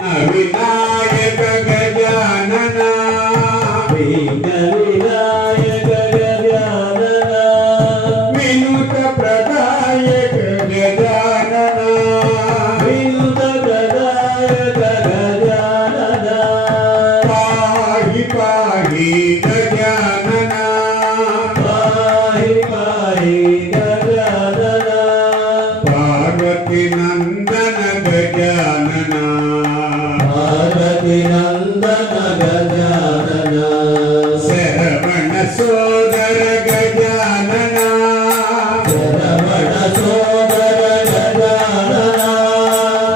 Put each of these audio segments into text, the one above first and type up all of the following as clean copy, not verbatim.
వినాయక గజానన వినాయక గజానన వినుత ప్రదాయక గజానన వినుత ప్రదాయక గజానన పాహి పాహి గజానన పాహి పాహి గజానన పార్వతి నందన గజానన పార్వతి నందన గజానన శరవణ సోదర గజానన రమణ సోదర గజానన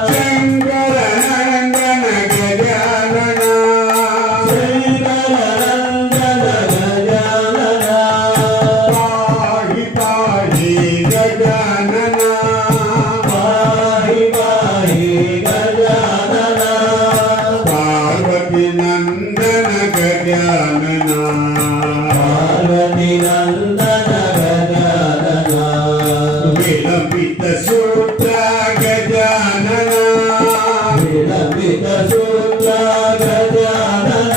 శంకర నందన గజానన శంకర నందన గజానన పాహి పాహి గజానన పాహి పాహి గజానన పార్వతి నందన గజానన పార్వతి నందన గజానన విలపిత సూత్ర గజానన విలపిత సూత్ర గజానన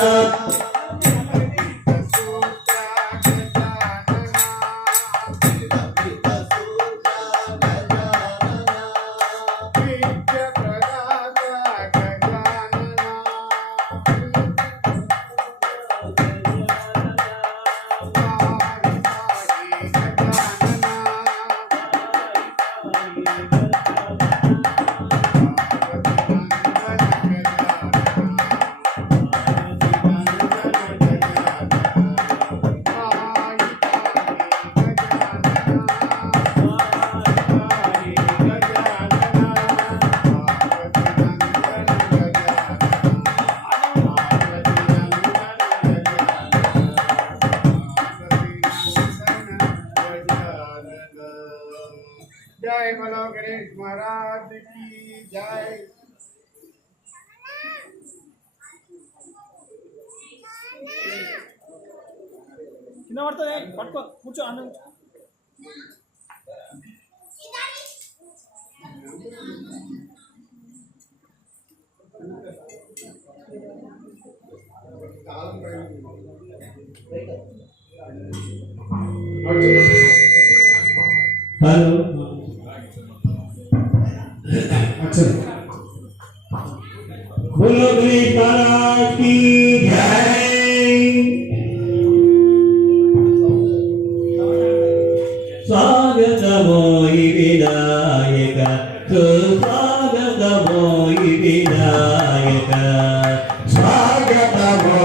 जय बोलो गणेश महाराज की जय। కింద పడుతుంది పట్టుకో కూర్చో అన్నం హలో बोलो गणेश महाराज की जय। स्वागतमो विनायक सुस्वागतमो विनायक स्वागतमो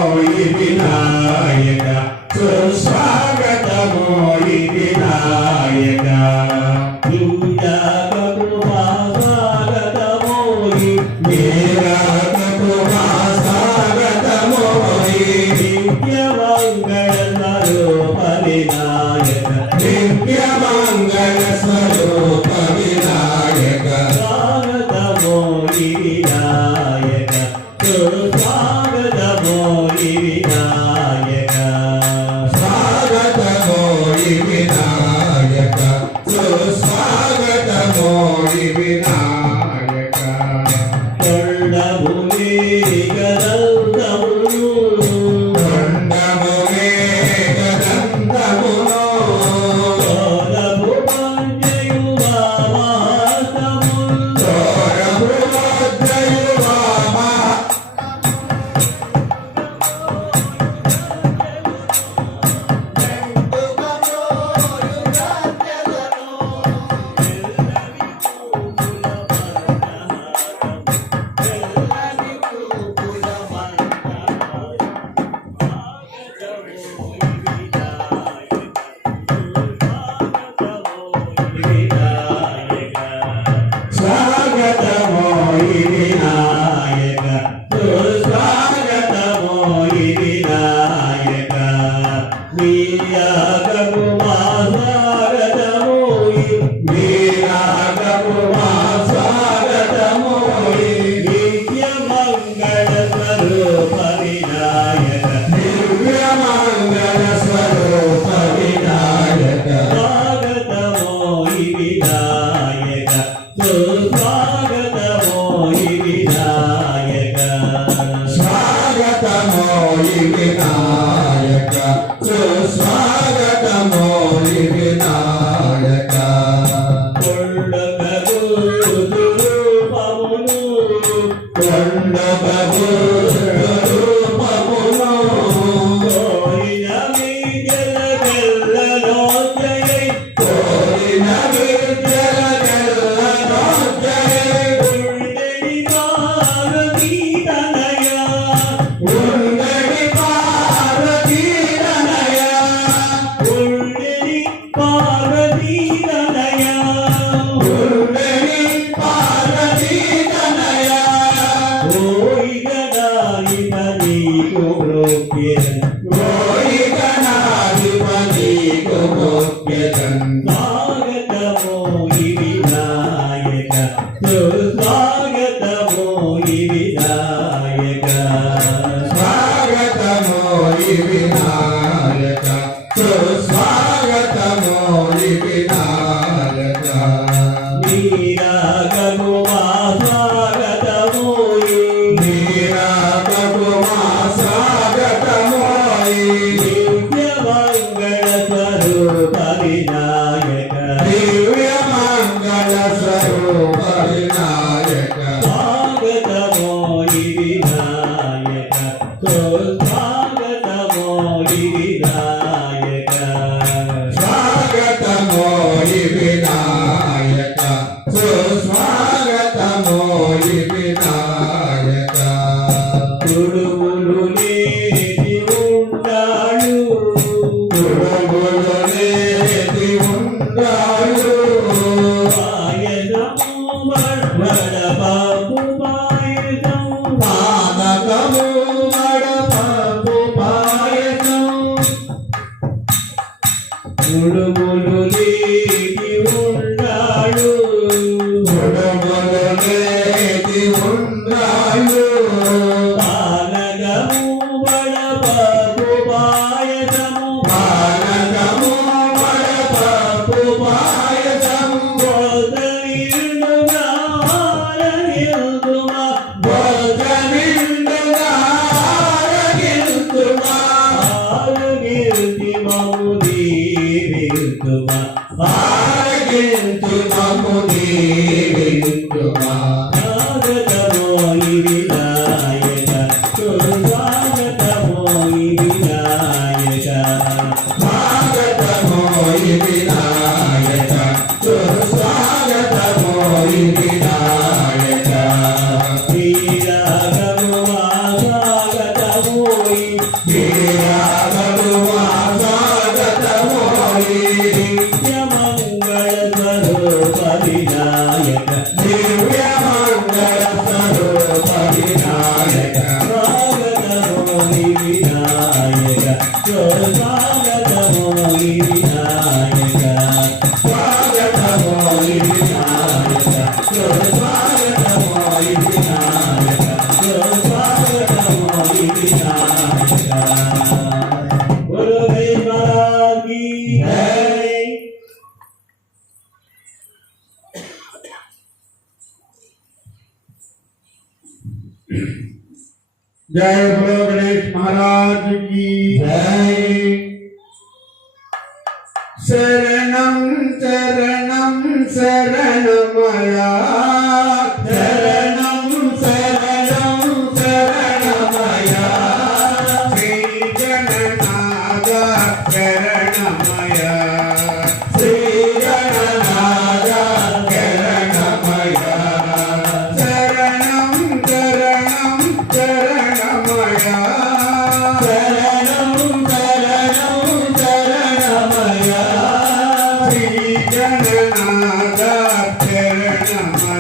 विनायक सुस्वागतमो विनायक पूजा करुणा स्वागतमो मेरा कुमा स्वागतमो नित्य मंगल स्वरूप विनायक नित्य मंगल स्वरूप विनायक स्वागतमो विनायक सुस्वागतमो विनायक स्वागतमो विनायक सुस्वागतमो विनायक కొండములే గదంతములు కొండములే గదంతములో తోరపు పంజయు వామాస్తములు తోరపు వజ్రయు వామ కొండపగు రూపమును కోరిన విద్యల గెల్లనోజయై కోరిన విద్యల గెల్లనోజయై ఉండెడి పార్వతీ తనయ ఉండెడి పార్వతీ తనయ ఉండెడి పార్వతీ తనయ ఉండెడి పార్వతీ తనయ ఓయి గణాధిపతి కుమృక్యన్ ఓయి గణాధిపతి కుమృక్యన్ స్వాగతమో ఈ వినాయక సుస్వాగతమో ఈ వినాయక స్వాగతమో ఈ వినాయక సుస్వాగతమో ఈ వినాయక నీరాగము మా స్వాగతమోయి నీరాగము మా స్వాగతమోయి దివ్య మంగళ స్వరూప వినాయక దివ్య మంగళ స్వరూప వినాయక స్వాగతమోయి వినాయక సుస్వాగతమోయి వినాయక స్వాగతమోయి వినాయక సుస్వాగతమోయి వినాయక గురువులు లేని ఉంటాడు గురువులు లేని ఉంటాడు పాయసము వడపప్పు పాయసం పానకము వడపప్పు పాయసం గురువులు లేని ఉంటాడు గురువులు లేని ఉంటాడు పానకము వడపప్పు పాయసము పానకము వడపప్పు పాయసం భోజనిండుగా ఆరగింతుమా భోజనిండుగా ఆరగింతుమా ఆరగించి మము దీవింతుమా ఆరగించి మము దీవింతుమా స్వాగతమో ఈ వినాయక సుస్వాగతమో ఈ వినాయక స్వాగతమో ఈ వినాయక సుస్వాగతమో ఈ వినాయక శ్రీరాగము మా స్వాగతమోయి శ్రీరాగము మా స్వాగతమోయి దివ్య మంగళ స్వరూప వినాయక దివ్య మంగళ స్వరూప వినాయక స్వాగతమో ఈ వినాయక స్వాగతమో ఈ వినాయక స్వాగతమో ఈ వినాయక స్వాగతమో ఈ వినాయక స్వాగతమో ఈ వినాయక గురుదేవ మహారాజ్ की जय जय बोलो गणेश महाराज की जय शरणं शरणं शरणमया शरणं शरणं शरणमया श्री गणनाथ शरणमया श्री गणनाथ शरणमया शरणं शरणं शरणमया शरणं शरणं शरणमया श्री गणनाथ शरणमया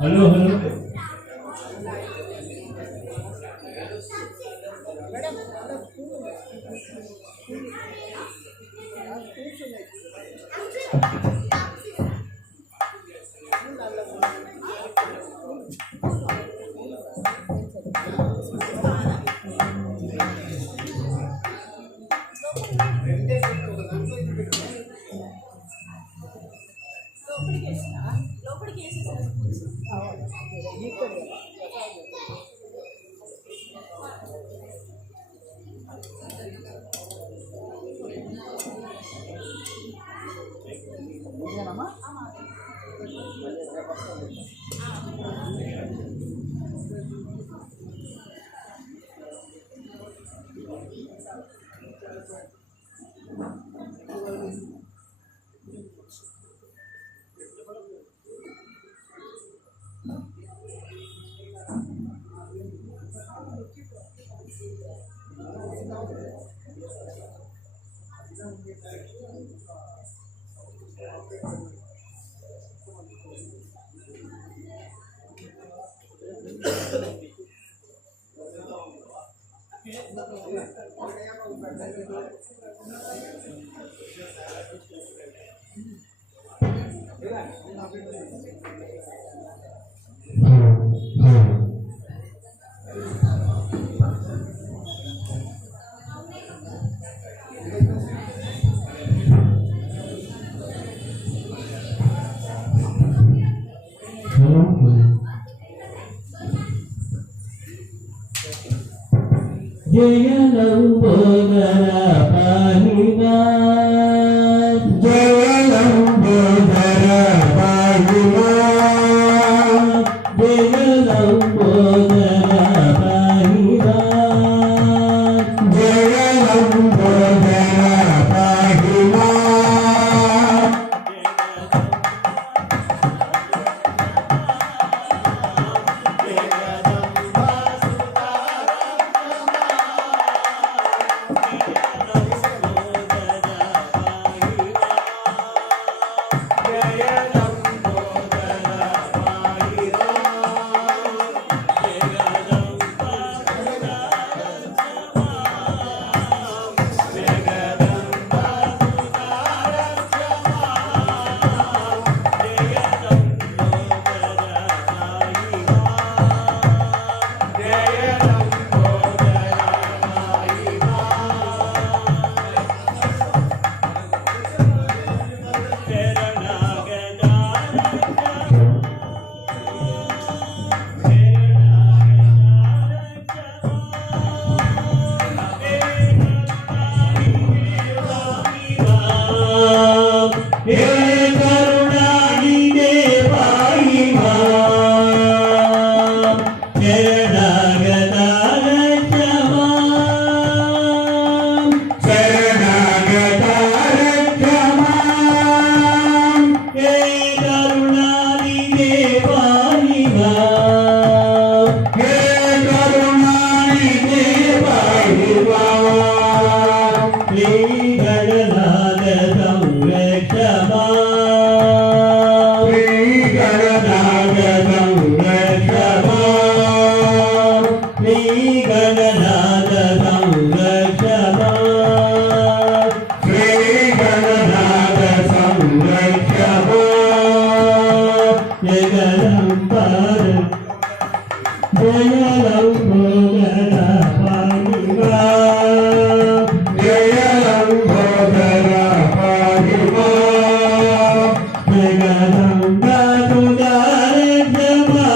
హలో హలో జయ లంబోదర పాహిమా జయ లంబోదర పాహిమా జయ లంబోదర పాహిమా జయ లంబోదర పాహిమా గణనాథ సంరక్షమా శ్రీ గణనాథ సంరక్షమా జగదంబర జయలంబోదర పాహిమా జయలంబోదర పాహిమా జగదంబ తుదారక్షమా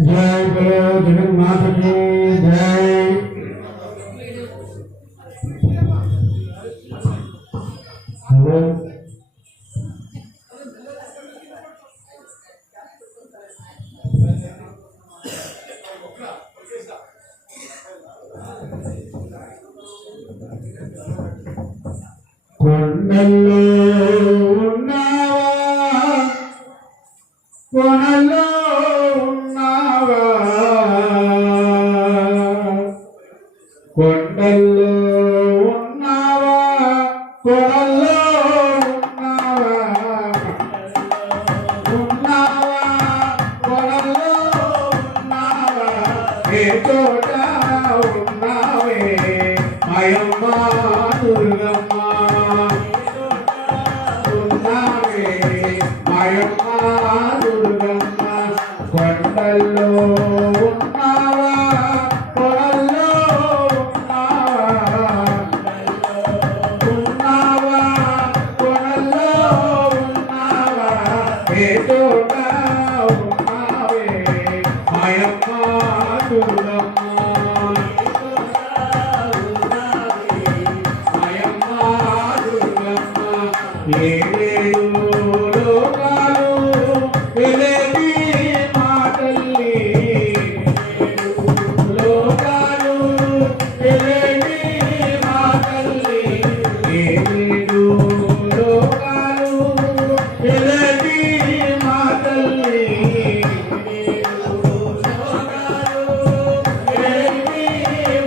जय बोलो जगन्नाथ की जय। हेलो కొండల్లో ఉన్నావా కొనల్లో ఉన్నావా కొండల్లో ఉన్నావా కొనల్లో ఉన్నావా కొనల్లో ఉన్నావా ఏ చోట ఉన్నావే మాయమ్మ దుర్గమ్మ ఉన్నావే మాయమ్మ దుర్గమ్మ కొండల్లో ఉన్నావా కొనల్లో ఉన్నావా కొనల్లో ఉన్నావా ఏ చోట ఉన్నావే మాయమ్మ దుర్గమ్మ ఏలేడు లోకాలు వెలది మాటల్లి లోకాలు వెలది మాటల్లి ఏలేడు లోకాలు వెలది మాటల్లి లోకాలు వెలది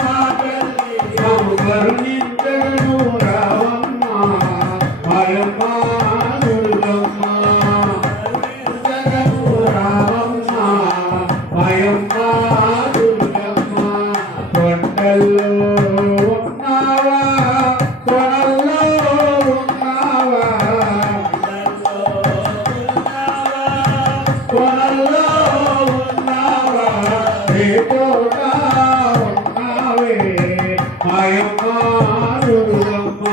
మాటల్లి మము కరుణించను రావమ్మ మాయమ్మ దుర్గమ్మ జగము రావమ్మ మాయమ్మ దుర్గమ్మ కొండల్లో ఉన్నావా కొనల్లో ఉన్నావా కొనల్లో ఉన్నావా ఏ చోట ఉన్నావే మాయమ్మ దుర్గమ్మ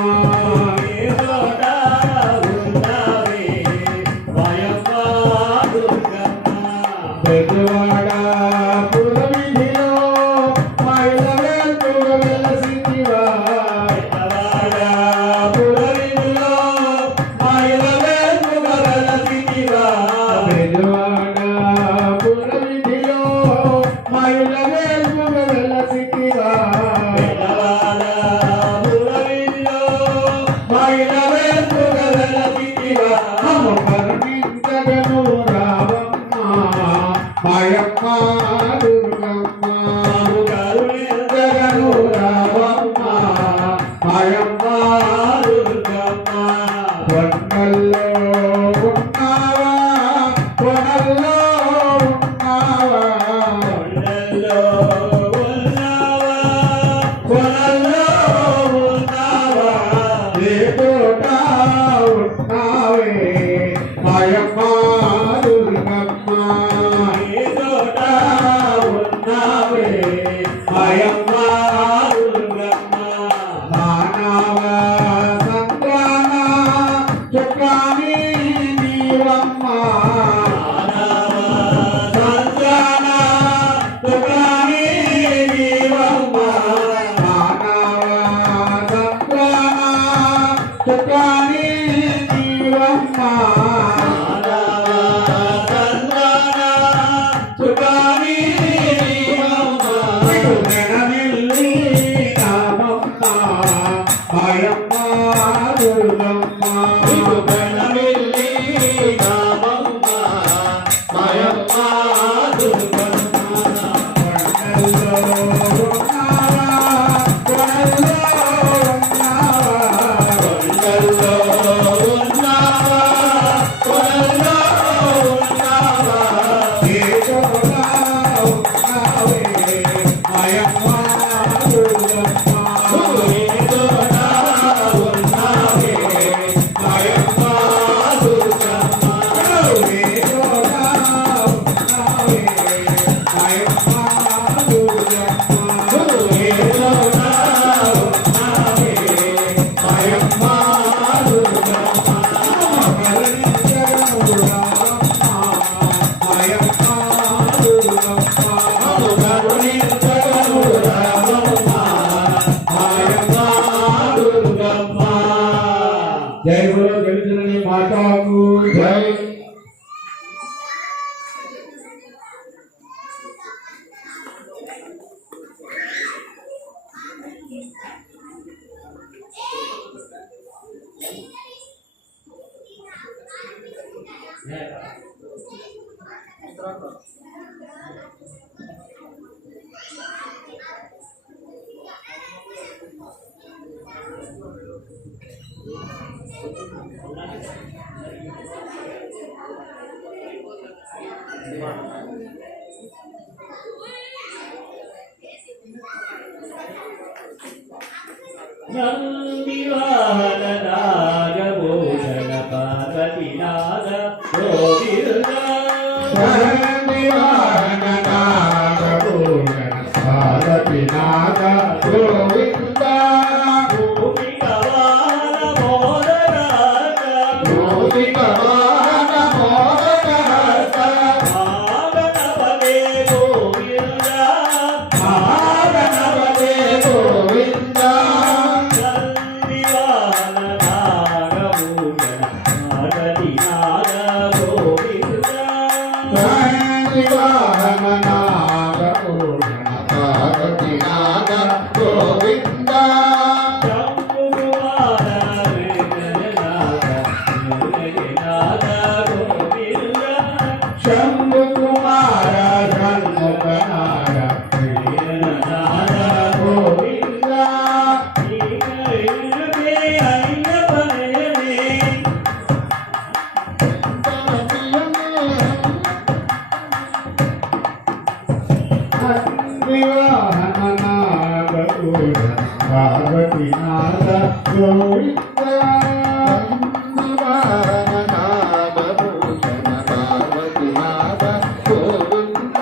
పెద్దవాడ పురవిధిలో మైల వెలుతుగ వెలసితివా పెద్దవాడ పురవిధిలో మైల వెలుతుగ వెలసితివా పెద్దవాడ పురవిధిలో మైల వెలుతుగ వెలసితివా దుర్గమ్మ విలువనమిల్లి రామమ్మ మాయమ్మ దుర్గమ్మ కొండల్లో ఉన్నావా కొండల్లో ఉన్నావా ఏదోలా ఉన్నావే మాయమ్మ దుర్గమ్మ ఏదోనా ఉన్నావే మాయమ్మ దుర్గమ్మ ఏదోలా ఉన్నావే మాయమ్మ దుర్గమ్మ ఏదోనా ఉన్నావే మాయమ్మ దుర్గమ్మ కరుణించగను రామమ్మ మాయమ్మ దుర్గమ్మ జై గురు జగజనని మాతాకు జై నందివాహన నాగభూషణ పార్వతీనాథ గోవింద పార్వతీనాథ గోవింద భూమి కవాల మోదనాథ గోవిందవాన మోదనహర్త భాగనవదే గోవింద మహాగణపతే గోవింద నందివాహన నాగభూషణ పార్వతీనాథ గోవింద నందివాహన నాగభూషణ పార్వతీనాథ గోవింద శంభుకుమార వేదనాథ వేదనాథ గోవింద శంభు కుమార షణ్ముఖనార వేదనాథ గోవింద నీకైనదే అయ్యప్పనే వివాహన నాగభూషణ పార్వతీనాథ గోవింద నాగభూషణ పార్వతీనాథ గోవింద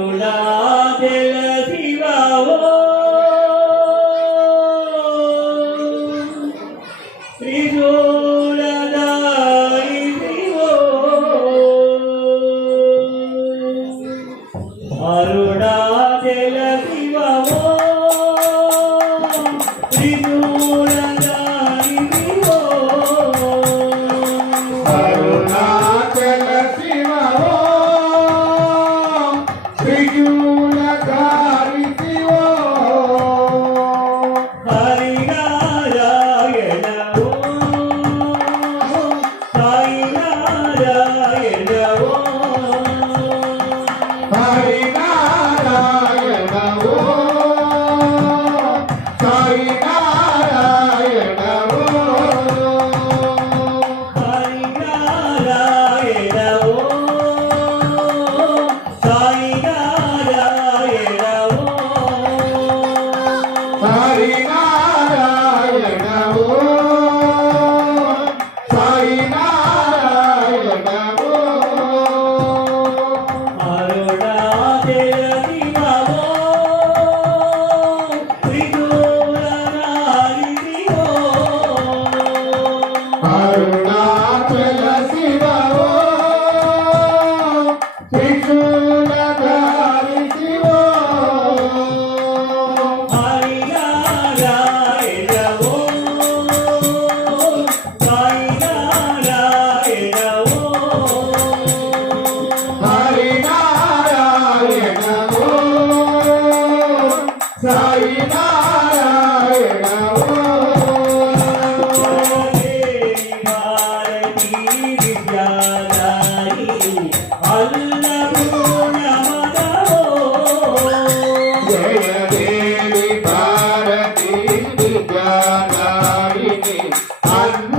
అరుణాచల శివో త్రిశూలధారి శివో అరుణాచల శివో త్రిశూలధారి శివో అరుణాచల శివో త్రిశూలధారి శివో హరినారాయణ సాయినారాయణ హరినారాయణ ఓ సాయినారాయణ ఓ హరినారాయణ సాయినారాయణ హరినారాయణ ఓ సాయినారాయణ ఓ అరుణాచల శివో త్రిశూలధారి శివో అరుణాచల శివో త్రిశూలధారి శివో హరినారాయణ సాయినారాయణ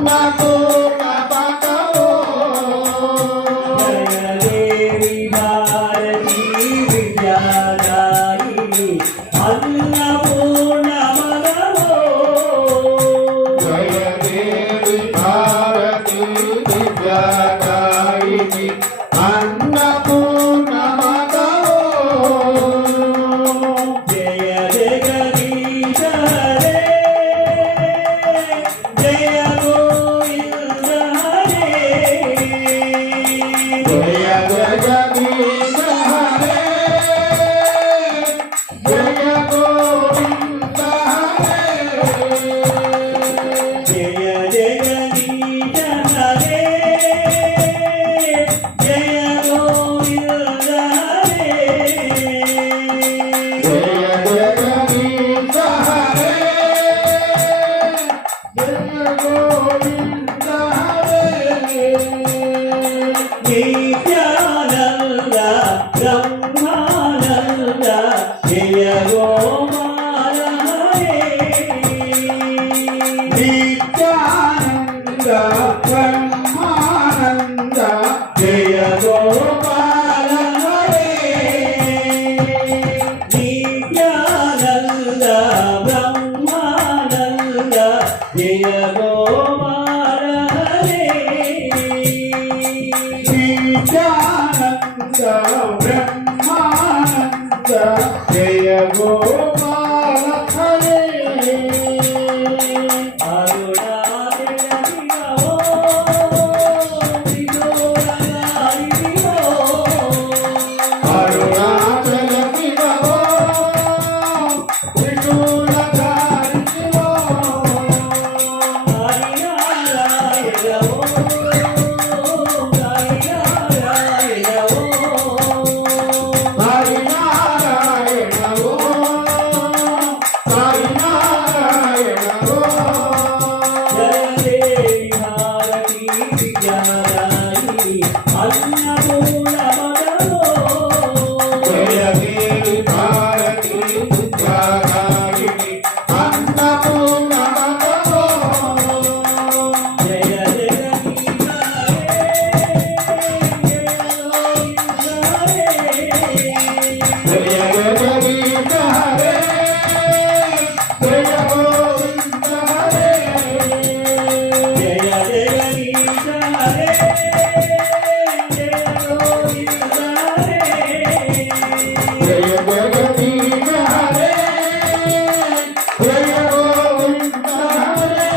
అన్నపూర్ణ భగవో జయ దేవి భారతి విద్యాదాయిని అన్నపూర్ణ భగవో జయ దేవి భారతి విద్యాదాయిని అన్నపూర్ణ భగవో జయ జగదీశ హరే జయ గోవింద హరే జయ జగదీశ హరే జయ గోవింద హరే జయ జగదీశ హరే జయ గోవింద హరే జయ జగదీశ హరే జయ గోవింద హరే నిత్యానంద బ్రహ్మానంద జయ గోపాల హరే నిత్యానంద బ్రహ్మానంద జయ గోపాల హరే నిత్యానంద బ్రహ్మానంద జయ గోపాల హరే నిత్యానంద బ్రహ్మానంద జయ గోపాల హరే అరుణాచల శివో త్రిశూలధారి శివో హరినారాయణ ఓ హరినారాయణ ఓ జయ దేవి భారతి విద్యాదాయిని అన్నపూర్ణ భగవో జయ జగదీశ హరే జయ గోవింద హరే జయ జగదీశ హరే జయ గోవింద హరే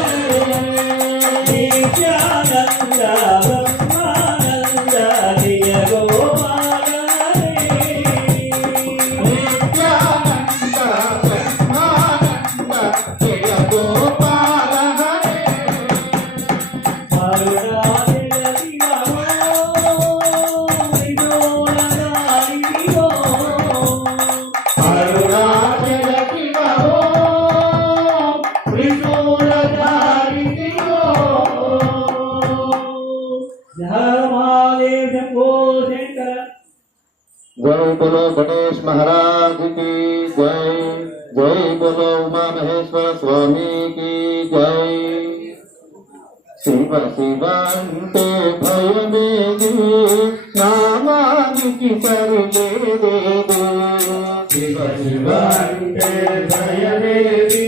నిత్యానంద బ్రహ్మానంద జయ గోపాల హరే అరుణాచల శివో త్రిశూలధారి శివో जय बोलो गणेश महाराज की जय जय बोलो उमा महेश्वर स्वामी की जय शिव शिवंते भयमेदी नामाనికి సరిలే దేదు శివ శివంతే భయమేది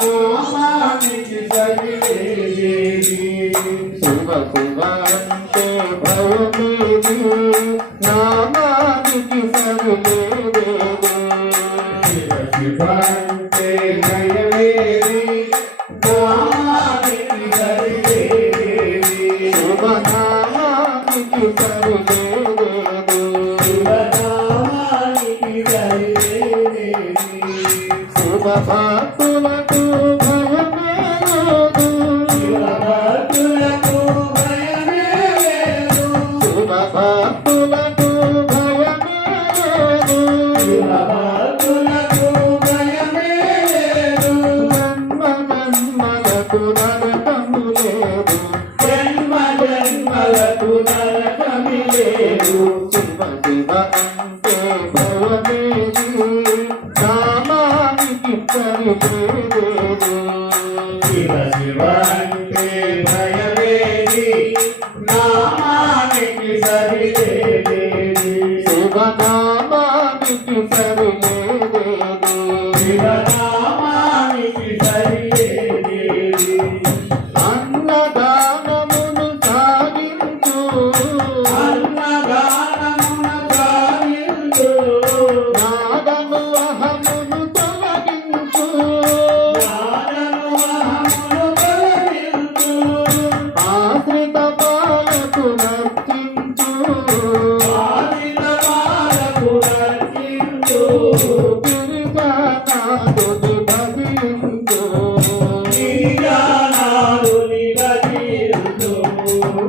నామానికి సరిలే శివ శివంతే భయమేది నామానికి సరిలే శివ శివంతే భయమేది నామానికి సరిలే శివనామానికి సరిలే శివ భక్తులకు భయమే లేదు శివ భక్తులకు భయమే లేదు జన్మ జన్మలకు నరకము లేదు శివ శివ అంటే భయమేది నామానికి సరిలేదు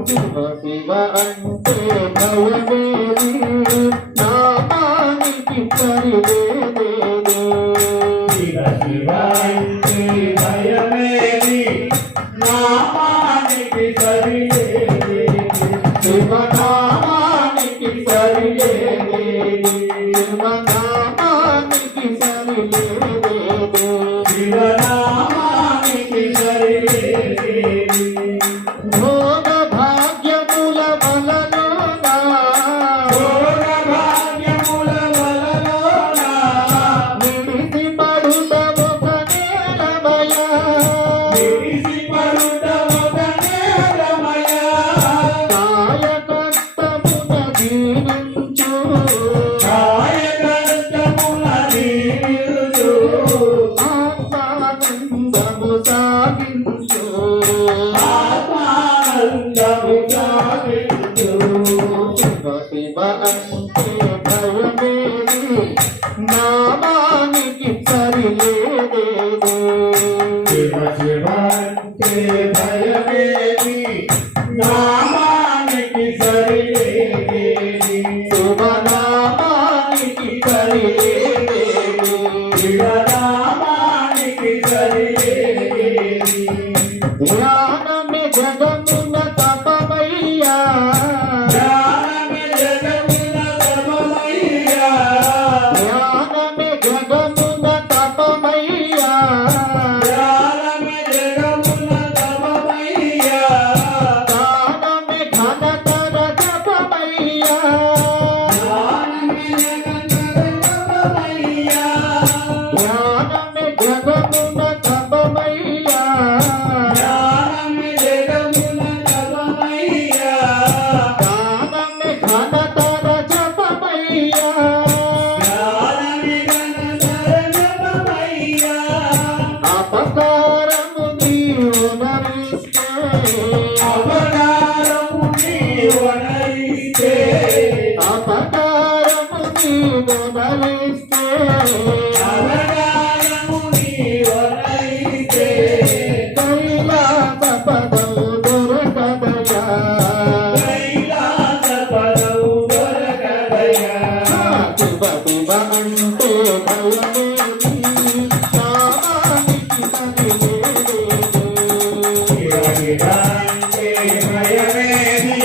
శివ శివ అంటే భయమేది నామానికి సరిలేదేది శివ శివ అంటే భయమేది నామానికి సరిలేదేది శివనామానికి సరిలేదేది శివనామానికి సరిలేదేది శివనామానికి సరిలేదేది భోగ భాగ్యముల వలన భోగ భాగ్యముల వలన నిలిసి పడుట ఒక నేలమయ నిలిసి పడుట ఒక నేలమయ కాయ కష్టమున దీవించు కాయ కష్టముల దీవించు ఆత్మానందము సాగించు ఆత్మానందము సాగించు శివ శివ అంటే భయమేది నామానికి సరిలేదేది శివ శివ అంటే భయమేది నామానికి సరిలేదేది శివనామానికి సరిలేదేది శివనామానికి సరిలేదేది జ్ఞానమే జగమున తపమయ్యా జ్ఞానమే జగమున తపమయ్యా జ్ఞానమే జగమున తపమయ్యా జ్ఞానమే జగమున తపమయ్యా జ్ఞానమే ఘనతర జపమయ్యా జ్ఞానమే జగమున తపమయ్యా జ్ఞానమే జగమున తపమయ్యా జ్ఞానమే జగమున తపమయ్యా జ్ఞానమే ఘనతర జపమయ్యా జ్ఞానమే ఘనతర జపమయ్యా అపకారము నీవు నరిస్తే అవతారము నీవనైతే అపకారము నీవు నరిస్తే అవతారము నీవనైతే కైలాస పదము దొరకదయా కైలాస పదము దొరకదయా శివ శివ అంటే భయమేది నామానికి సరిలేదేది శివశివంటే భయమేది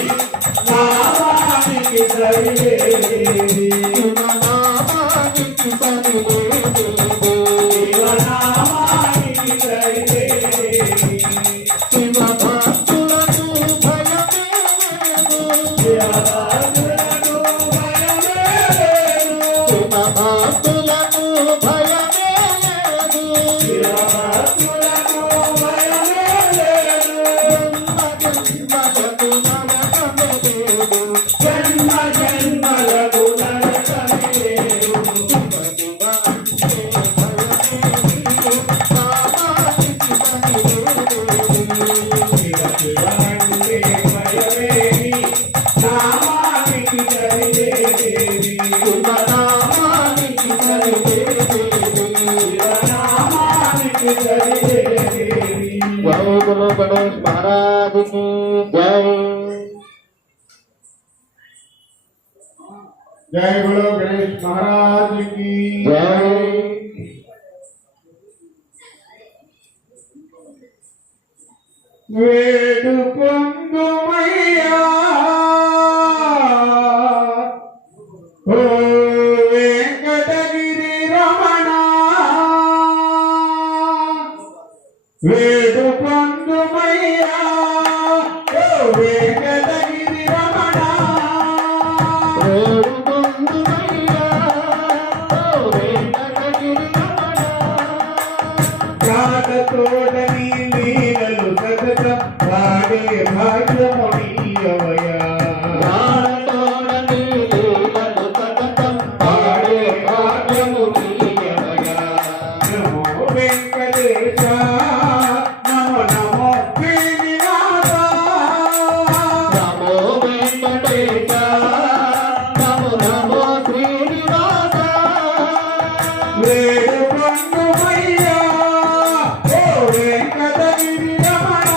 నామానికి సరిలేదేది శివనామానికి సరిలేదేది శివనామానికి సరిలేదేది శివ భక్తులకు భయమేలేదు శివభక్తులకు భయమే లేదు శివ భక్తులకు భయమేలేదు శివభక్తులకు భయమే లేదు జన్మ జన్మలకు నరకమే లేదు శివ శివ అంటే భయమేది నామానికి సరిలేదేది శివనామానికి సరిలేదేది జై గురు గణేష్ మహారాజ్ की जय जय बोलो गणेश महाराज की जय వేడు పొందుమయ్యా ఓ వెంకటగిరి రమణ వేడు పొందుమయ్యా ఓ వెంకటగిరి రమణ వేడు పొందుమయ్యా ఓ వెంకటగిరి రమణ కాకతోడని లీలలు సతత వాడే భాగ్యమణీయవయా ప్రాణతోడని లీలలు సతతం పాడే భాగ్యము నీయవయా. నమో వెంకటేశ నమో నమో శ్రీనివాస నమో వెంకటేశ నమో నమో శ్రీనివాస వేడు పొందుమయ్యా ఓ వెంకటగిరి రమణ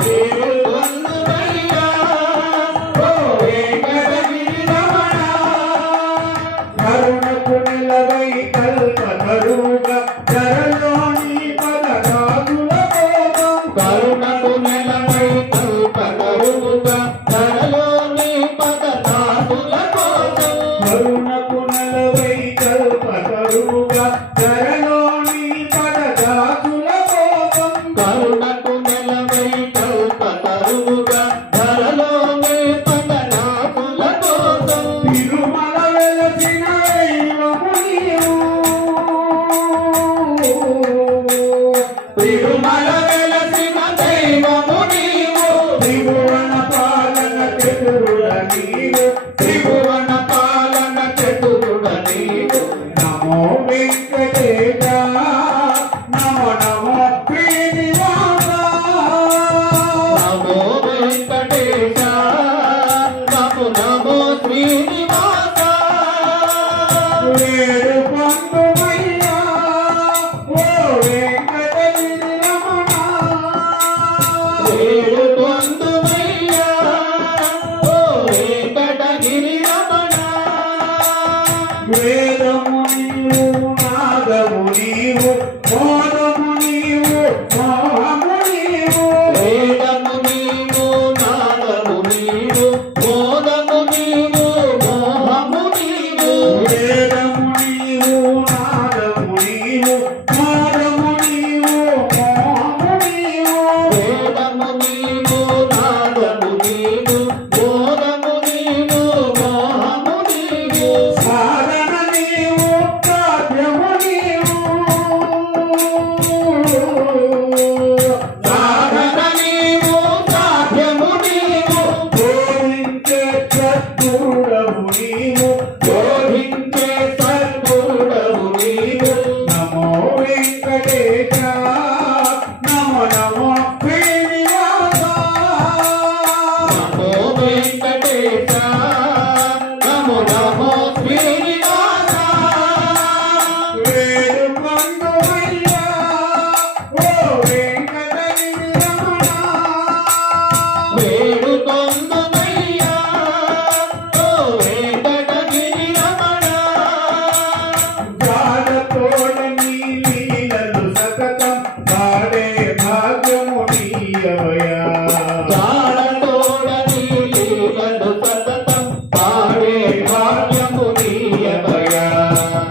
వేడు పొందుమయ్యా వేడుకొందుమయ్యా ఓ వెంకటగిరి రమణ వేదము నీవు నాదము నీవు మోదము నీవు మోహము నీవు వేదము నీవు నాదము నీవు మోదము నీవు మోహము నీవు వేదము నీవు నాదము నీవు మోదము నీవు మోహము నీవు వేదము నీవు నాదము నీవు మోదము నీవు మోహము నీవు సాధన నీవు కావ్యము నీవు సాధన నీవు కావ్యము నీవు బోధించే సద్గురుడవు నీవు బోధించే సద్గురుడవు నీవు నమో వెంకటేశ నమో నమో శ్రీనివాస నమో వెంకటేశ నమో నమో శ్రీనివాస వేడుకొందుమయ్యా ఓ వెంకటగిరి రమణ వేడుకొందుమయ్యా ఓ వెంకటగిరి రమణ జాడతోడ నీ లీలలు సతతం పాడే భాగ్యము నీయవయా జాడతోడ నీ లీలలు సతతం పాడే భాగ్యము నీయవయా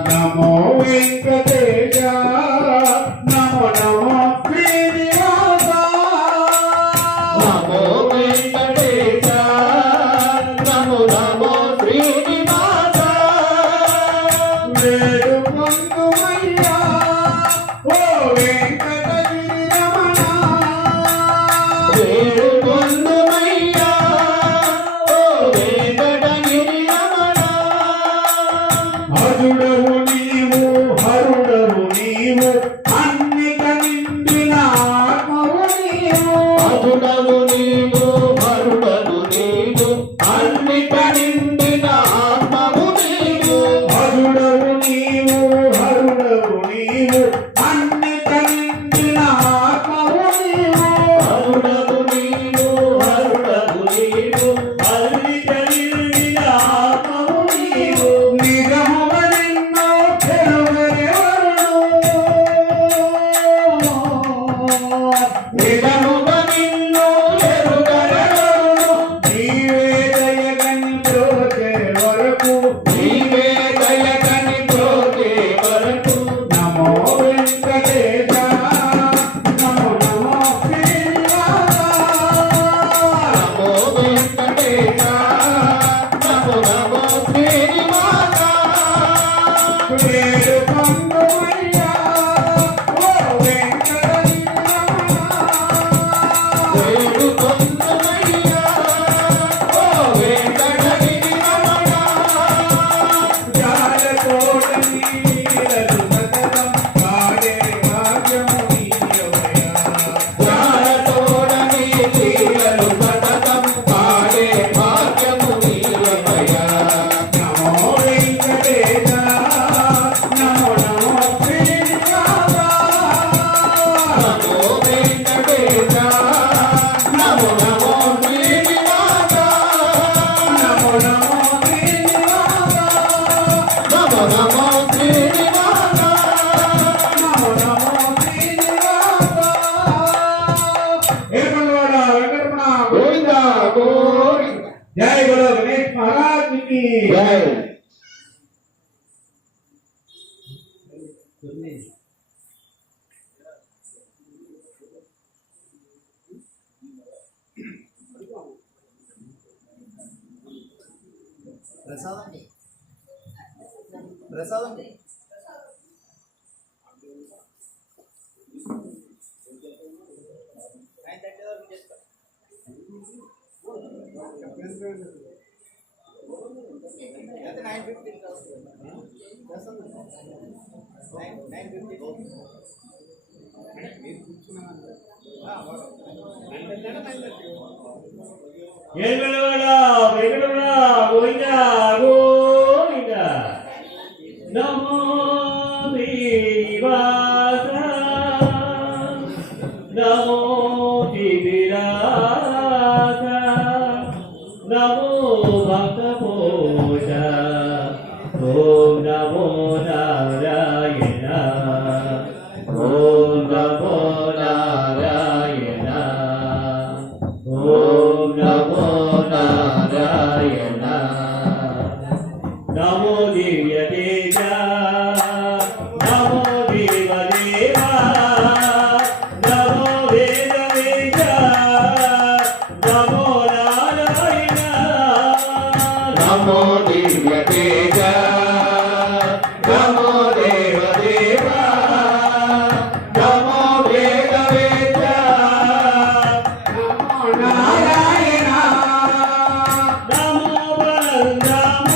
నమో వెంకటేశ నమో నమో శ్రీనివాస నమో వెంకటేశ నమో నమో శ్రీనివాస వేడుకొందుమయ్యా ఓ వెంకటగిరి రమణ వేడుకొందుమయ్యా ఓ వెంకటగిరి రమణ అజుడవు నీవు హరుడవు నీవు అన్నిక నిండిన ఆత్మవు నీవు అజుడవు నీవు హరుడవు నీవు అన్నిక నిండిన ఆత్మవు నీవు అజుడవు నీవు హరుడవు నీవు అన్నిక నిండిన ఆత్మవు నీవు అజుడవు నీవు హరుడవు నీవు అన్నిక నిండిన ఆత్మవు నీవు నిజముగ నిన్ను తెలుగెవరును నిజముగ నిన్ను ఎరుగరెవరును నీవే దయగని బ్రోచే వరకు నీవే దయగని బ్రోచే వరకు నమో వెంకటేశ నమో నమో శ్రీనివాస నమో వెంకటేశ నమో నమో శ్రీనివాస వేడుకొందుమయ్యా ఓ వెంకటగిరి రమణ వేడుకొందుమయ్యా ఓ వెంకటగిరి రమణ జాడతోడ నీ లీలలు సతతం పాడే భాగ్యము నీయవయా జాడతోడ నీ లీలలు సతతం పాడే భాగ్యము నీయవయా నమో వెంకటేశ నమో నమో శ్రీనివాస నమో వెంకటేశ నమో నమో శ్రీనివాస నమో నమో శ్రీనివాస నమో నమో శ్రీనివాస నమో నమో శ్రీనివాస ఏకలవాడ వెంకటరమణ గోవింద గోవింద జై బలో గణేష్ మహారాజ్ की జై ప్రసాదం ఏల్వెలవాడ వెంకటరమణ గోవింద గోవింద నమో శ్రీనివాస నమో శ్రీనివాస శ్రీనివాస నమో భక్తపోష ఓం నమో నారాయణ ఓం నమో నారాయణ ఓం నమో నారాయణ నమో దివ్య తేజ నమో దేవదేవా నమో వేద వేద నమో నారాయణ నమో దివ్య తేజ నమో దేవ దేవ నమో వేద వేద నమో నారాయణ నమో బలరామ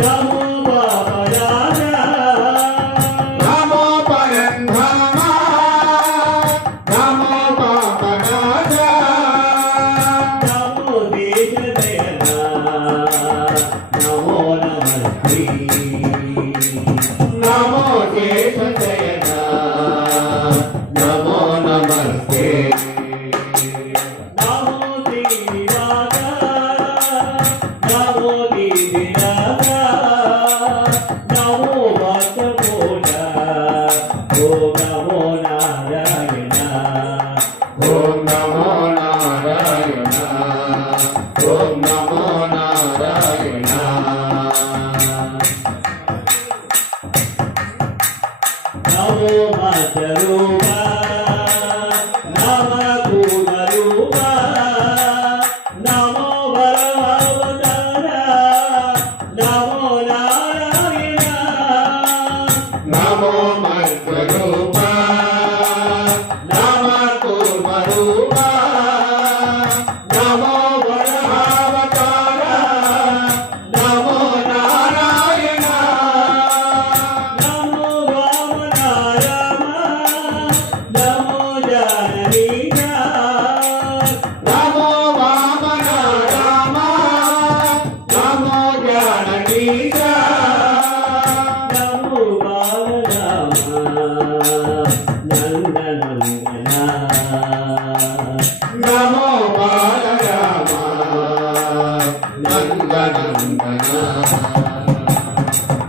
నమో బాబరాజ నమో పరంధామ నమో పాపనాథ నమో దేశ దయన నమో నమస్తే నమో దేశ జయన నమో నమస్తే నమో శ్రీనివాస నమో దివ్యనాథ నమో భక్తపోష ఓం నమో నారాయణ ఓం నమో నారాయణ ఓం నమో నారాయణ నమో మధురూప నమ కూనరూప నమో వరవతార నమో నారాయణ నమో మర్గరూప నమ కూర్మరూప నమో వరహావతార నమో నారాయణ నమో వామనారామ నమో జానవీన నమో వామన రామ నమో జానకీశ నమో బాలరామ నందనందన నమో బాలరామ నందనందన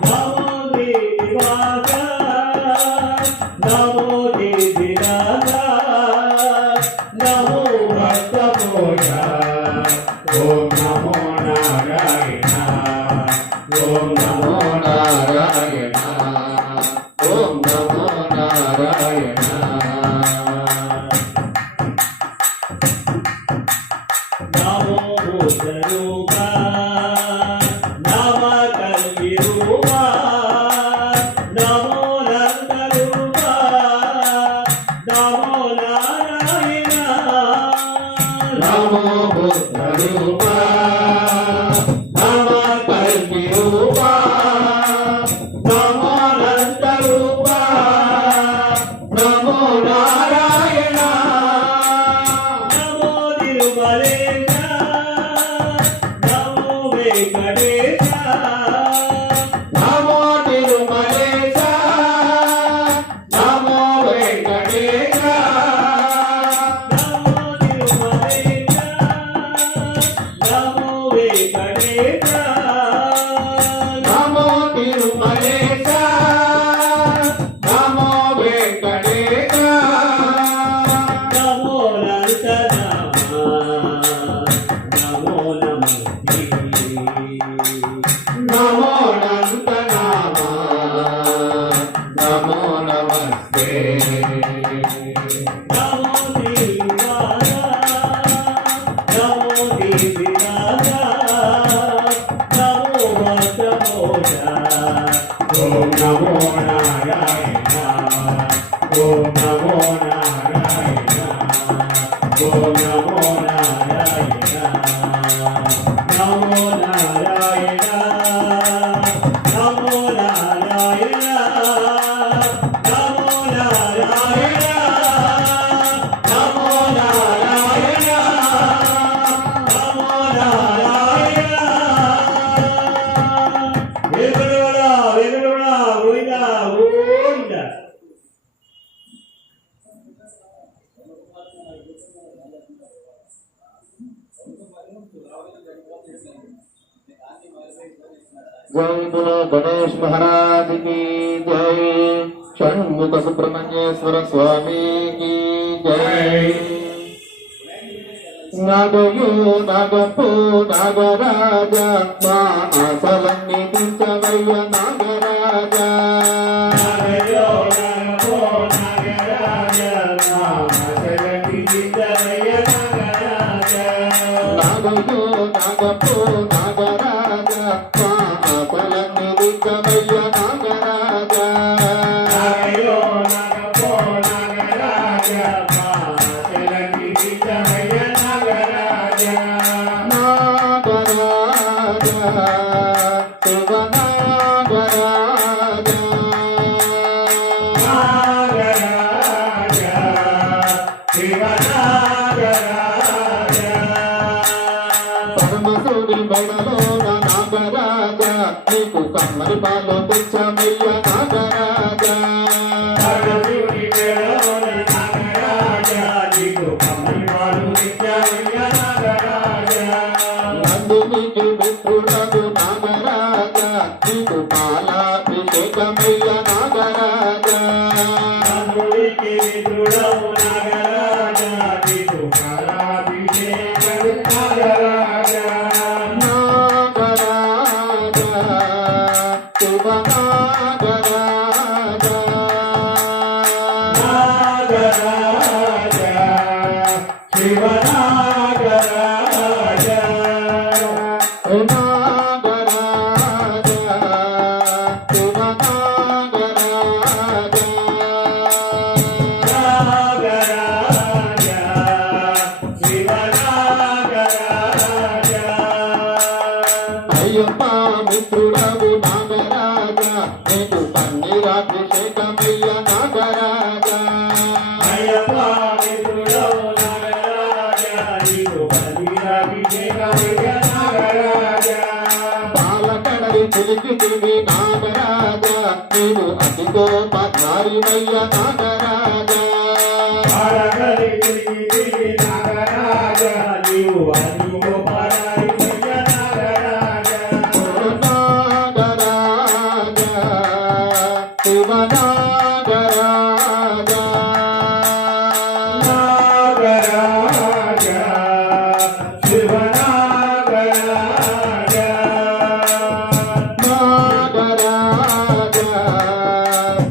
నమో దేవాస నమో దేవినాథ నమో భక్తపోష ఓం నమో నారాయణ ఓం నమో నారాయణ ఓం నమో నారాయణ నమో భూతరూప నమ కల్విరూప నమో నందరూప నమో నారాయణ నమో బుద్ధరూప నమ కల్పిరూప నమో నందరూప నమో నారాయణ నమో తిరుమలేశ నమో వెంకటేశ నమో తిరుమలేశ నమో వెంకటేశ నమో తిరుమలేశ నమో వెంకటేశ నమో తిరుమలేశ నమో వెంకటేశ నమో లంకనామ నమో నమస్తే నమో నందనామ నమో నమస్తే నమో శ్రీనివాస నమో దేవినాథ నమో భక్తపోష ఓం నమో నారాయణ ఓం నమో నారాయణ ఓం నమో నారాయణ నమో నారాయణ నమో నారాయణ నమో నారాయణ నమో నారాయణ నమో నారాయణ వెంకటరమణ వెంకటరమణ గోవింద గోవింద जय बोलो गणेश महाराज की जय। षण्मुख सुब्रह्मण्येश्वर स्वामी की जय। नागयो नागपो नागराज మా ఆశలన్నీ తీర్చవయ్య నాగరాజ। నాగయో నాగపో నాగరాజ మా ఆశలన్నీ తీర్చవయ్య నాగరాజ। నాగయో నాగపో నాగరాజ మా ఆశలన్నీ తీర్చవయ్య నాగరాజ। నాగయో నాగపో నాగరాజ మా ఆశలన్నీ తీర్చవయ్య నాగరాజ। నాగరాజ శివ నాగరాజ। నాగరాజ శివ నాగరాజ। పరమశివుడి మెడలోన నాగరాజ నీకు కమ్మరి పాలు తెచ్చమయ్య నాగరాజ। పరమశివుడి మేడలోన నాగరాజ నీకు కమ్మరి పాలు తెచ్చమయ్య నాగరాజ। నందునికి మిత్రుడగు నాగరాజ నీకు పాలాభిషేకమయ్య నాగరాజ। నందుడికి మిత్రుడవు నాగరాజ నీకు పాలాభిషేకం నాగరాజ। నాగరాజ శివ నాగరాజ। నాగరాజ శివ నాగరాజ। నాగరాజ శివ నాగరాజ। నాగరాజ శివ నాగరాజ। అయ్యప్ప మిత్రుడవు నాగరాజ నీకు పన్నీరాభిషేకమయ్య నాగరాజ। అయ్యప్ప మిత్రుడవు నాగరాజ నీకు పన్నీరాభిషేకమయ్య నాగరాజ। పాలకడలి చిలికితివి నాగరాజ నీవు అతి గోపధారివయ్య నాగరాజ। పాలకలి తిరిగి నాగరాజ నీవు అదిగో పారాయిమయ్య నాగరాజ। నాగరాజ శివ నాగరాజ। నాగరాజ శివ నాగరాజ। నాగరాజ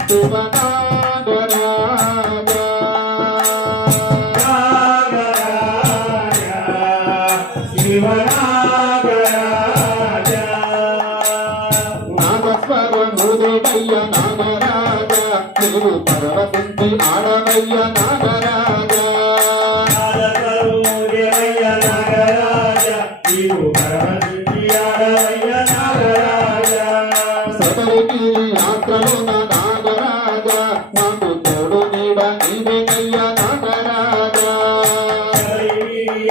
శివ నాగరాజ। నాగరాజ శివ నాగరాజ। నాగస్వర మురుడయ్య నాగరాజ నీవు పర్వతించి ఆడవయ్య నాగరాజ। నాగరాజయ్య నాగరాజ నీవు పరమశివుడి ఆడవయ్య నాగరాజ। సదరికి యాత్రలోన నాగరాజ నాకు తోడు నీడ నీవేనయ్య నాగరాజ।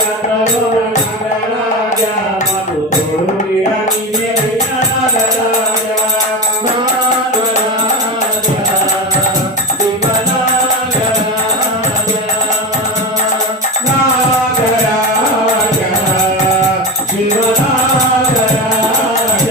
యాత్రలో నాగరాజ మాకు తోడు నీడ నీవేనయ్య నాగరాజ। నాగరాజ శివ నాగరాజ। నాగరాజ శివ నాగరాజ।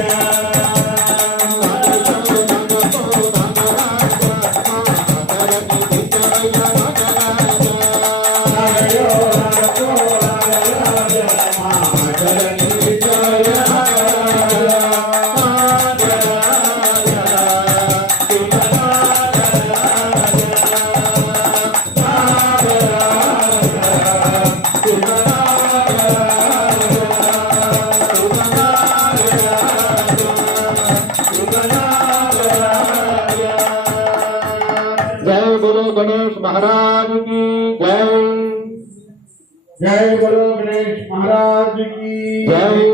నాగయో నాగపో నాగరాజ మా ఆశలన్నీ తీర్చవయ్య నాగరాజ। जय बोलो गणेश महाराज की जय। जय बोलो गणेश महाराज की जय।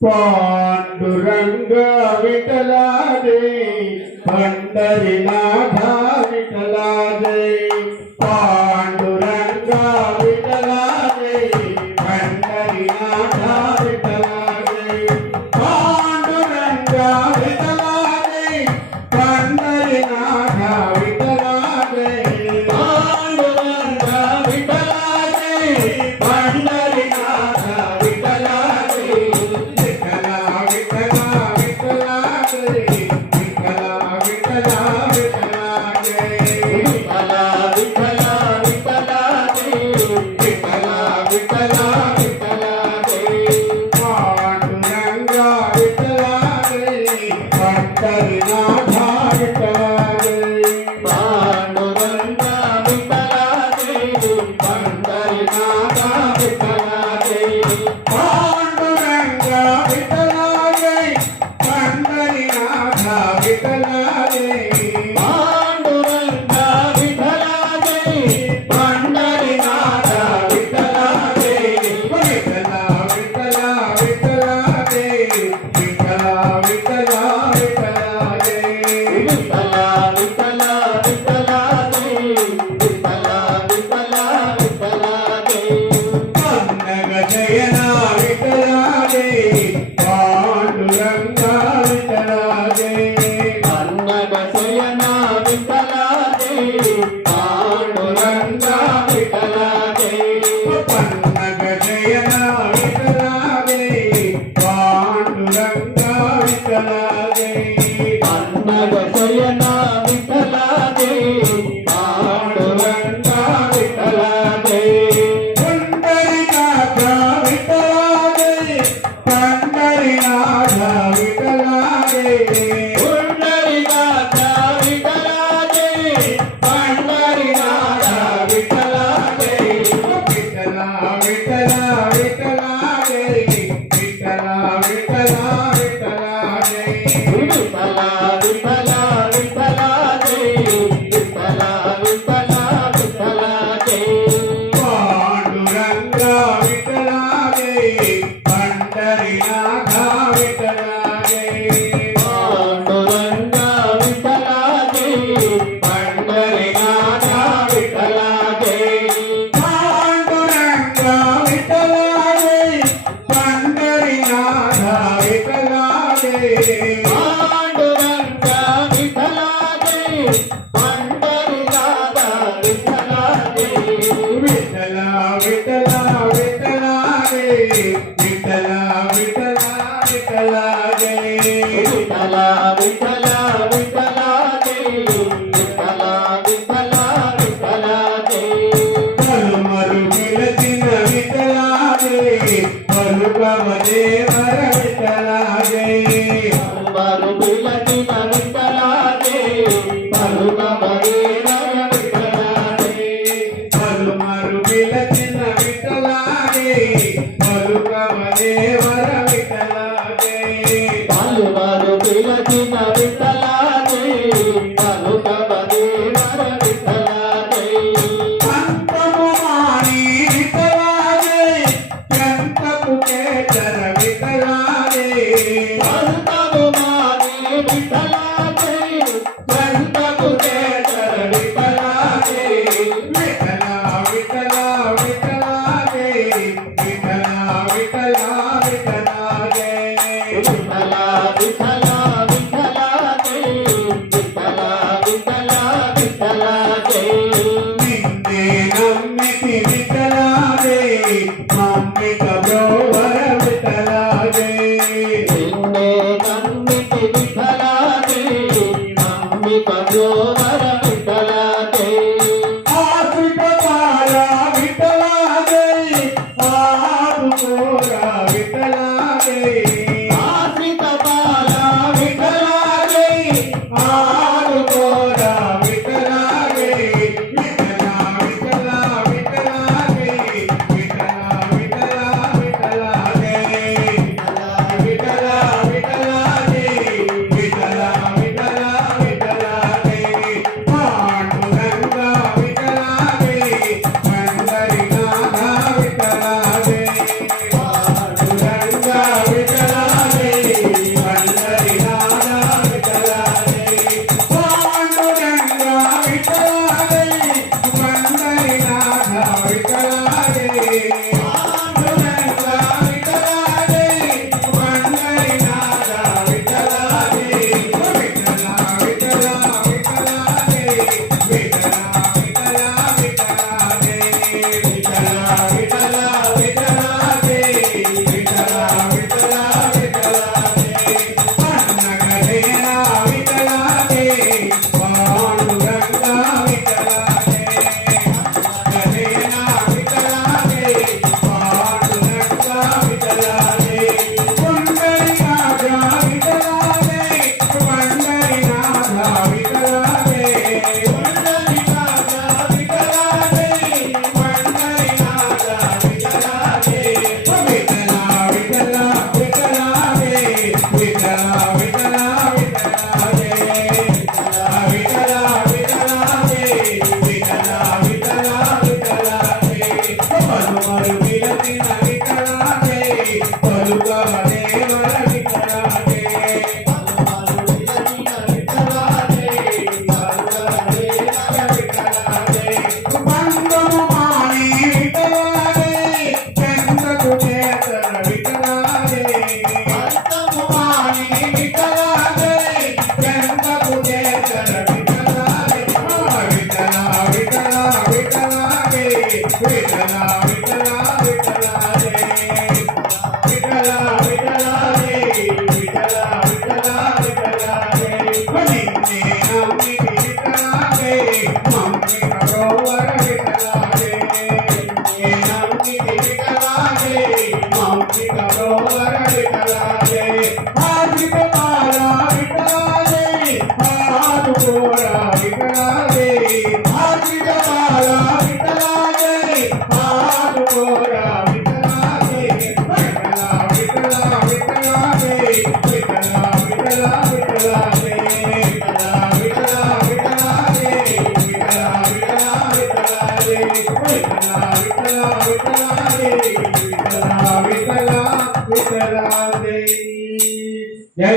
पांडुरंग विठला जय पंढरीनाथ विठला जय। पांडुरंग विठला जय पंढरीनाथ विठला जय। पांडुरंग विठला जय पंढरीनाथ विठला जय। విఠలాగే పన్నగ శయన విఠలాగే పాండురంగా విఠలాగే పుండరీకాక్ష విఠలాగే పండరీనాథ విఠలాగే పుండరీకాక్ష విఠలాగే పండరీనాథ విఠలాగే విఠల విఠల విఠలాగే విఠల విఠల విఠలాగే విఠల విఠల విఠలాగే విఠల విఠల విఠలాగే పాండురంగా విఠలాగే పండరీనాథ విఠలాగే పాండురంగా విఠలాగే పండరీనాథ విఠలాగే పాండురంగా విఠలాగే పండరీనాథ విఠలాగే పాండురంగా విఠలాగే పండరీనాథ విఠలాగే విఠల విఠల విఠలాగే విఠల విఠల విఠలాగే విఠల విఠల విఠలాగే విఠల విఠల విఠలాగే పలుమరు పిలచిన విఠలాగే పలుకవదేవర విఠలాగే వారు పిలచిన విఠలాగే పలుకవదేవర విఠలాగే పలుమరు పిలచిన విఠలాగే పలుకవదేవర విఠలాగే పలువారు పిలచిన విఠలాగే పలుకవదేవర విఠలాగే అంతము మాని విఠలాగే ఎంతకు కేచర విఠలాగే పంతము మాని విఠలాగే పంతము కేసర విఠలాగే విఠల విఠల విఠలాగే విఠల విఠల విఠలాగే విఠల విఠల విఠలాగే విఠల విఠల విఠలాగే నిన్నే నమ్మితి విఠలాగే మమ్మిక బ్రోవర విఠలాగే నిన్నే నమ్మితి విఠలాగే నమ్మిక బ్రోవర విఠలాగే ఆశ్రిత బాల విఠలాగే ఆదుకోర విఠలాగే ఆశ్రిత బాల విఠలాగే ఆదుకోర విఠలాగే విఠల విఠల విఠలాగే విఠల విఠల విఠలాగే విఠల విఠలాగే విఠల విఠల విఠలాగే పాండురంగా విఠలాగే పండరీనాథ విఠలాగే పాండురంగా విఠలాగే పండరీనాథ విఠలాగే పాండురంగా విఠలాగే పండరీనాథ విఠలాగే పాండురంగా విఠలాగే పండరీనాథ విఠలాగే విఠల విఠల విఠలాగే విఠల విఠల విఠలాగే విఠల విఠల విఠలాగే విఠల విఠల విఠలాగే పన్నగదేనా విఠలాగే పాండురంగా విఠలాగే గదేనా విఠలాగే పాండురంగా విఠలాగే పుండరీకాక్ష విఠలాగే పండరీనాథ విఠలాగే పుండరీకాక్ష విఠలాగే పండరీనాథ విఠలాగే విఠల విఠల విఠలాగే విఠల విఠల విఠలాగే విఠల విఠలాగే విఠల విఠల విఠలాగే పలుమరు పిలచిన విఠలాగే పలుకవదేవర విఠలాగే పలుమరు పిలచిన విఠలాగే పలుకవదేవర విఠలాగే బంధము మాని విఠలాగే చెంతకు చేతర విఠలాగే బంధము మాని విఠలాగే చెంతకు చేతర విఠలాగే విఠల విఠల విఠలాగే విఠల విఠల విఠలాగే విఠల విఠలాగే విఠల విఠల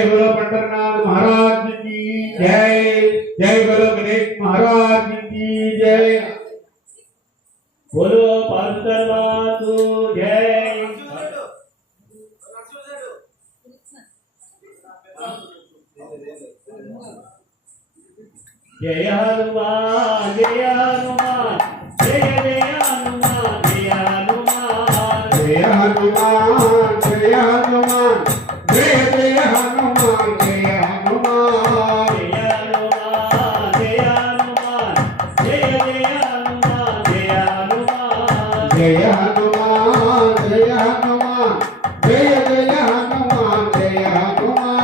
बोलो पंडरनाथ महाराज की जय। जय बोलो गणेश महाराज की जय। बोलो पार्वतीनाथ जय। जय हनुमान जय हनुमान जय जय हनुमान जय हनुमान जय हनुमान जय हनुमान जय जय हनुमान जय हनुमान जय हनुमान जय हनुमान जय जय हनुमान जय हनुमान जय हनुमान जय हनुमान जय जय हनुमान जय हनुमान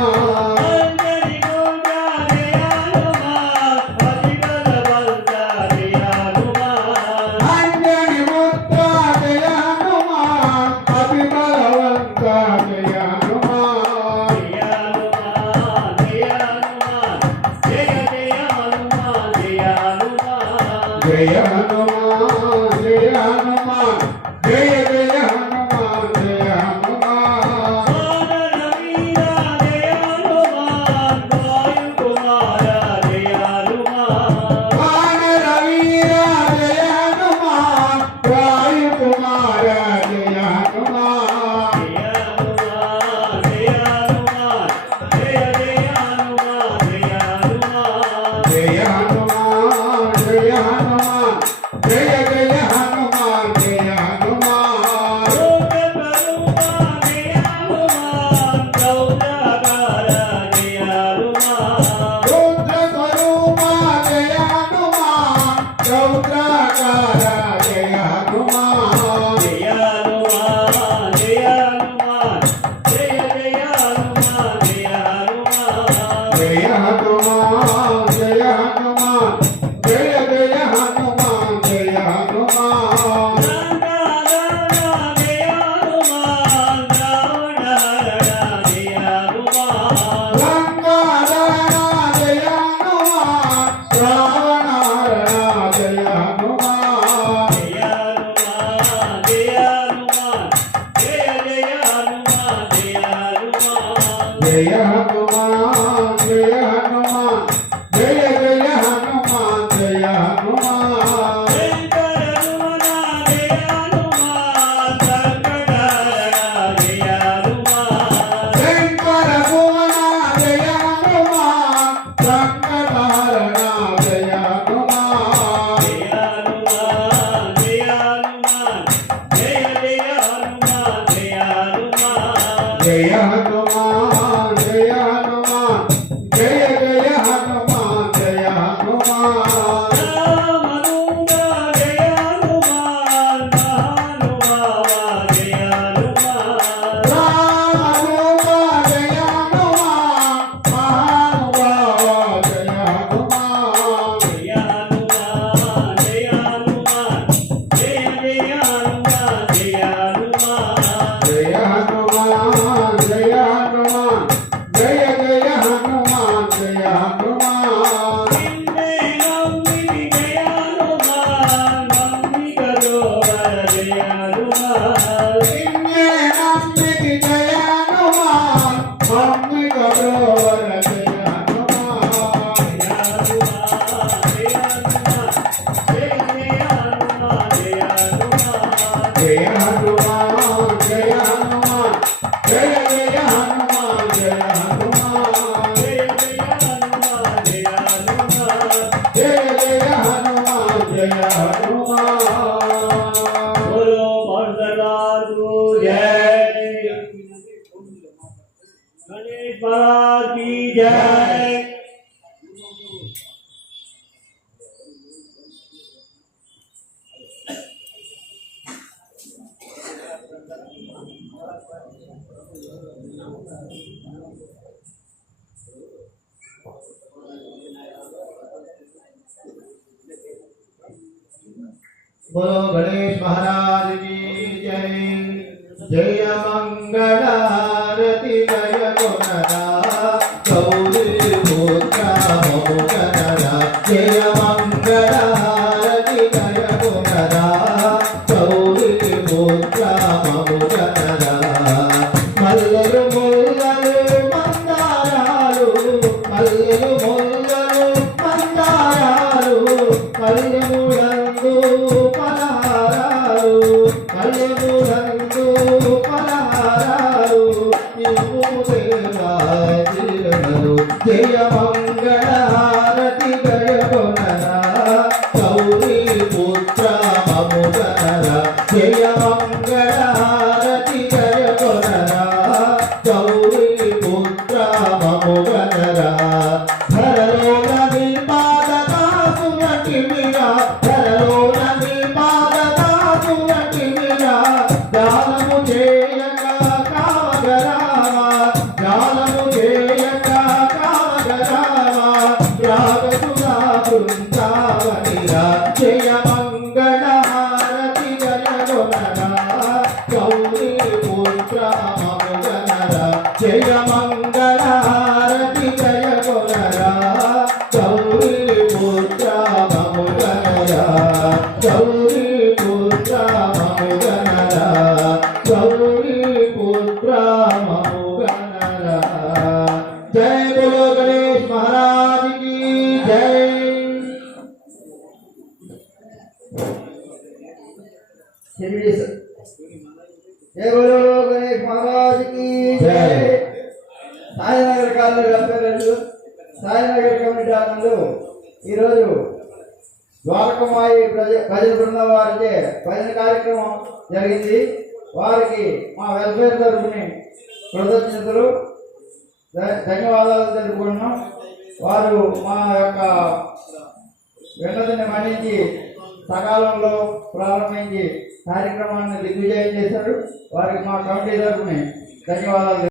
अंजनी गोंजा जय हनुमान अजिगल बलता जय हनुमान अंजनी मुद्रा जय हनुमान अति बलवंता जय हनुमान जय हनुमान जय हनुमान जय जय हनुमान जय हनुमान जय हनुमान जय हनुमान जय जय हनुमान जय हनुमान वानर वीरा जय हनुमान वायु कुमारा जय हनुमान वानर वीरा जय हनुमान वायु कुमारा जय हनुमान जय हनुमान जय हनुमान जय जय हनुमान जय हनुमान जय हनुमान जय हनुमान जय जय हनुमान जय हनुमान रोग करुणा जय हनुमान गौरवकारा जय हनुमान रुद्र स्वरूपा जय हनुमान रौद्राकारा जय हनुमान जय हनुमान जय हनुमान जय जय हनुमान जय हनुमान जय हनुमान जय हनुमान जय जय हनुमान जय हनुमान लंका राजा जय हनुमान रावण हरणा जय हनुमान लंका राणा जय हनुमान रावण हरणा जय हनुमान जय हनुमान जय हनुमान जय जय हनुमान जय हनुमान जय हनुमान जय हनुमान जय जय हनुमान जय हनुमान शंकर रमणा जय हनुमान संकटहरणा जय हनुमान शंकर भुवना जय हनुमान संकटहरणा जय हनुमान जय हनुमान जय हनुमान जय जय हनुमान जय हनुमान जय हनुमान जय हनुमान जय जय हनुमान जय हनुमान रामदूता जय हनुमान महानुभावा जय हनुमान रामरूपा जय हनुमान महानुभावा जय हनुमान जय हनुमान जय हनुमान जय जय हनुमान जय हनुमान जय हनुमान जय हनुमान जय जय हनुमान जय हनुमान निन्ने नम्मिति जय हनुमान नम्मि करोवर जय हनुमान निन्ने नम्मिति जय हनुमान मम्मी करोवर जय हनुमान जय हनुमान जय हनुमान जय जय हनुमान जय हनुमान जय हनुमान जय हनुमान जय जय हनुमान जय हनुमान जय जय हनुमान जय हनुमान जय जय हनुमान जय हनुमान बोलो पार्वतीनाथ जय गणेश महाराज की जय बोलो गणेश महाराज की जय। जय मंगलारति जय गुणरा गौरी पुत्रा मोगरा। जय मंगलारति जय गुणरा गौरी पुत्रा मोगरा। मल्लरु मुल्लरु मंदार జయ మంగళ హారతి జయ కొనరా గౌరీ పుత్ర మముగనరా జయ మంగళ హారతి జయ కొనరా గౌరీ పుత్ర మముగనరా ధరలోన నిర్మాత దాసునటి మీరా ధరలోన నిర్మాత దాసునటి మీరా జాలము చేయక కామగరామా జాలము చేయక కామగరామా రాగసురా బృందావనిరా జయ మంగళ హారతి జయ గొనరా గౌరీ పుత్ర మముగనరా జయ మంగళ హారతి జయ గొనరా గౌరీ పుత్ర మముగనరా గౌరీ పుత్ర మముగనరా గౌరీ పుత్ర మముగనరా జయ బోలో గణేష్ महाराज की जय जय बोलो गणेश महाराज की जय సాయినగర్ కాలనీ అభ్యర్థులు సాయినగర్ కమిటీ ఆనందు ఈరోజు ద్వారకమాయి ప్రజల బృందం వారిచే భజన కార్యక్రమం జరిగింది. వారికి మా వెల్ఫేర్ తరఫుని కృతజ్ఞతలు ధన్యవాదాలు తెలుపుకుంటున్నాం. వారు మా యొక్క విన్నతిని మన్నించి సకాలంలో ప్రారంభించి కార్యక్రమాన్ని దిగ్విజయం చేశారు. వారికి మా కమిటీ తరఫుని ధన్యవాదాలు.